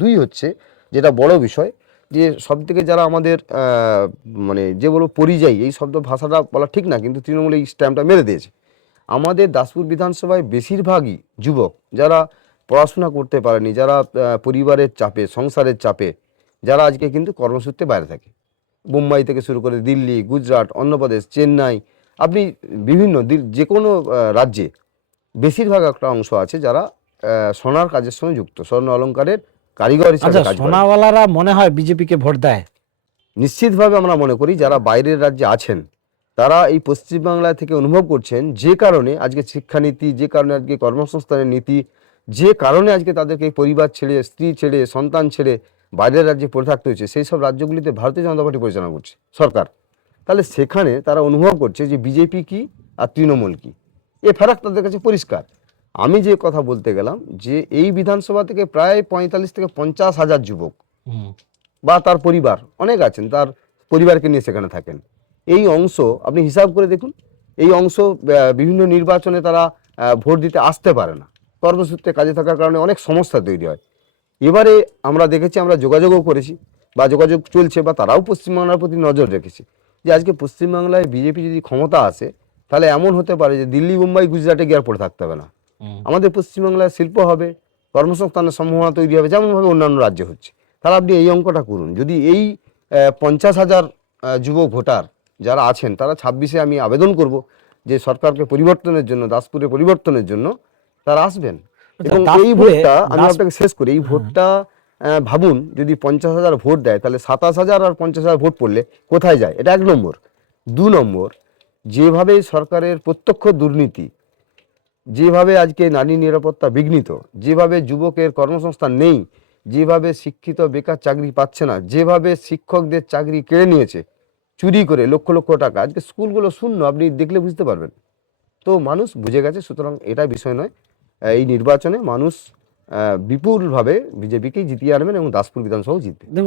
দুই হচ্ছে যেটা বড় বিষয়, যে সব থেকে যারা আমাদের মানে যে বলবো পরিযায়ী, এই শব্দ ভাষাটা বলা ঠিক না, কিন্তু তৃণমূল এই স্ট্যাম্পটা মেরে দিয়েছে। আমাদের দাসপুর বিধানসভায় বেশিরভাগই যুবক যারা পড়াশোনা করতে পারেনি, যারা পরিবারের চাপে, সংসারের চাপে, যারা আজকে কিন্তু কর্মসূত্রে বাইরে থাকে। মুম্বাই থেকে শুরু করে দিল্লি, গুজরাট, অন্ধ্রপ্রদেশ, চেন্নাই, আপনি বিভিন্ন যে কোনো রাজ্যে বেশিরভাগ একটা অংশ আছে যারা সোনার কাজের সঙ্গে যুক্ত, স্বর্ণ অলংকারের কারিগর হিসাবে কাজ করে। সোনাওয়ালারা মনে হয় বিজেপিকে ভোট দেয়। নিশ্চিতভাবে আমরা মনে করি যারা বাইরের রাজ্যে আছেন তারা এই পশ্চিমবাংলা থেকে অনুভব করছেন, যে কারণে আজকে শিক্ষানীতি, যে কারণে আজকে কর্মসংস্থানের নীতি, যে কারণে আজকে তাদেরকে পরিবার ছেড়ে, স্ত্রী ছেড়ে, সন্তান ছেড়ে বাইরের রাজ্যে পড়ে থাকতে হচ্ছে। সেই সব রাজ্যগুলিতে ভারতীয় জনতা পার্টি পরিচালনা করছে সরকার। তাহলে সেখানে তারা অনুভব করছে যে বিজেপি কি আর তৃণমূল কি, এ ফারাক তাদের কাছে পরিষ্কার। আমি যে কথা বলতে গেলাম, যে এই বিধানসভা থেকে প্রায় 45 থেকে 50 হাজার যুবক বা তার পরিবার অনেক আছেন, তার পরিবারকে নিয়ে সেখানে থাকেন। এই অংশ আপনি হিসাব করে দেখুন, এই অংশ বিভিন্ন নির্বাচনে তারা ভোট দিতে আসতে পারে না, কর্মসূত্রে কাজে থাকার কারণে অনেক সমস্যা তৈরি হয়। এবারে আমরা দেখেছি, আমরা যোগাযোগও করেছি বা যোগাযোগ চলছে, বা তারাও পশ্চিমবাংলার প্রতি নজর রেখেছে, যে আজকে পশ্চিমবাংলায় বিজেপি যদি ক্ষমতা আসে তাহলে এমন হতে পারে যে দিল্লি, মুম্বাই, গুজরাটে গিয়ে আর পড়ে থাকতে হবে না। আমাদের পশ্চিমবাংলায় শিল্প হবে, কর্মসংস্থানের সম্ভাবনা তৈরি হবে, যেমনভাবে অন্যান্য রাজ্যে হচ্ছে। তাহলে আপনি এই অঙ্কটা করুন, যদি এই 50,000 যুব ভোটার যারা আছেন, তারা 26-এ আমি আবেদন করব যে সরকারকে পরিবর্তনের জন্য, দাসপুরে পরিবর্তনের জন্য তারা আসবেন। এবং এই ভোটটা আমি আপনাকে শেষ করি, এই ভোটটা ভাবুন, যদি 50,000 ভোট দেয় তাহলে 27,000 আর 50,000 ভোট পড়লে কোথায় যায়? এটা 1 নম্বর। 2 নম্বর, যেভাবে সরকারের প্রত্যক্ষ দুর্নীতি, যেভাবে আজকে নারী নিরাপত্তা বিঘ্নিত, যেভাবে যুবকের কর্মসংস্থান নেই, যেভাবে শিক্ষিত বেকার চাকরি পাচ্ছে না, যেভাবে শিক্ষকদের চাকরি কেড়ে নিয়েছে চুরি করে লক্ষ লক্ষ টাকা, আজকে স্কুলগুলো শূন্য, আপনি দেখলে বুঝতে পারবেন। তো মানুষ বুঝে গেছে, সুতরাং এটা বিষয় নয়, এই নির্বাচনে মানুষ বিপুলভাবে বিজেপিকেই জিতিয়ে আনবেন এবং দাসপুর বিধানসভাও জিতবে। দেখুন